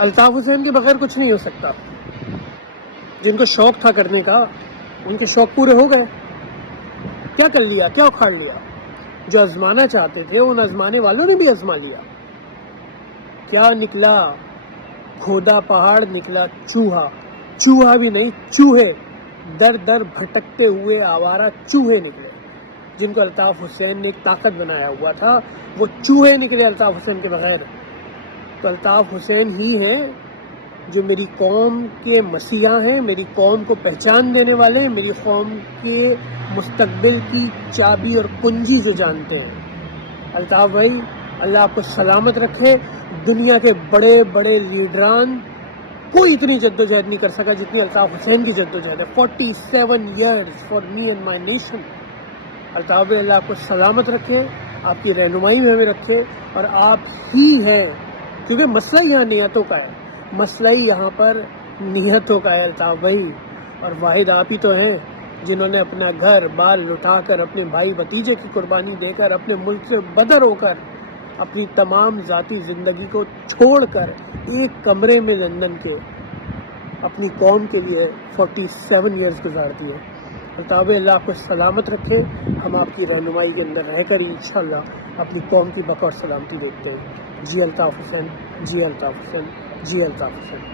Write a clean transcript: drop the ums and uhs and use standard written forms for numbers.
الطاف حسین کے بغیر کچھ نہیں ہو سکتا. جن کو شوق تھا کرنے کا ان کے شوق پورے ہو گئے. کیا کر لیا, کیا اکھاڑ لیا؟ جو آزمانا چاہتے تھے ان آزمانے والوں نے بھی آزما لیا. کیا نکلا؟ کھودا پہاڑ نکلا چوہا. چوہا بھی نہیں, چوہے, در در بھٹکتے ہوئے آوارہ چوہے نکلے. جن کو الطاف حسین نے ایک طاقت بنایا ہوا تھا وہ چوہے نکلے الطاف حسین کے بغیر. تو الطاف حسین ہی ہیں جو میری قوم کے مسیحا ہیں, میری قوم کو پہچان دینے والے ہیں, میری قوم کے مستقبل کی چابی اور کنجی جو جانتے ہیں. الطاف بھائی, اللہ آپ کو سلامت رکھے. دنیا کے بڑے بڑے لیڈران کوئی اتنی جدوجہد نہیں کر سکا جتنی الطاف حسین کی جدوجہد ہے. 47 years for me and my nation. Altaf بھائی, اللہ آپ کو سلامت رکھے, آپ کی رہنمائی میں ہمیں رکھے. اور آپ ہی ہیں, کیونکہ مسئلہ یہاں نیتوں کا ہے, مسئلہ ہی یہاں پر نیتوں کا ہے الطاف بھائی. اور واحد آپ ہی تو ہیں جنہوں نے اپنا گھر بار لٹا کر, اپنے بھائی بھتیجے کی قربانی دے کر, اپنے ملک سے بدر ہو کر, اپنی تمام ذاتی زندگی کو چھوڑ کر ایک کمرے میں لندن کے اپنی قوم کے لیے 47 years گزار دیے. الطاف بھائی, اللہ آپ کو سلامت رکھے. ہم آپ کی رہنمائی کے اندر رہ کر انشاءاللہ اپنی قوم کی بقا اور سلامتی دیکھتے ہیں. جی الطاف حسین, جی الطاف حسین, جی الطاف حسین.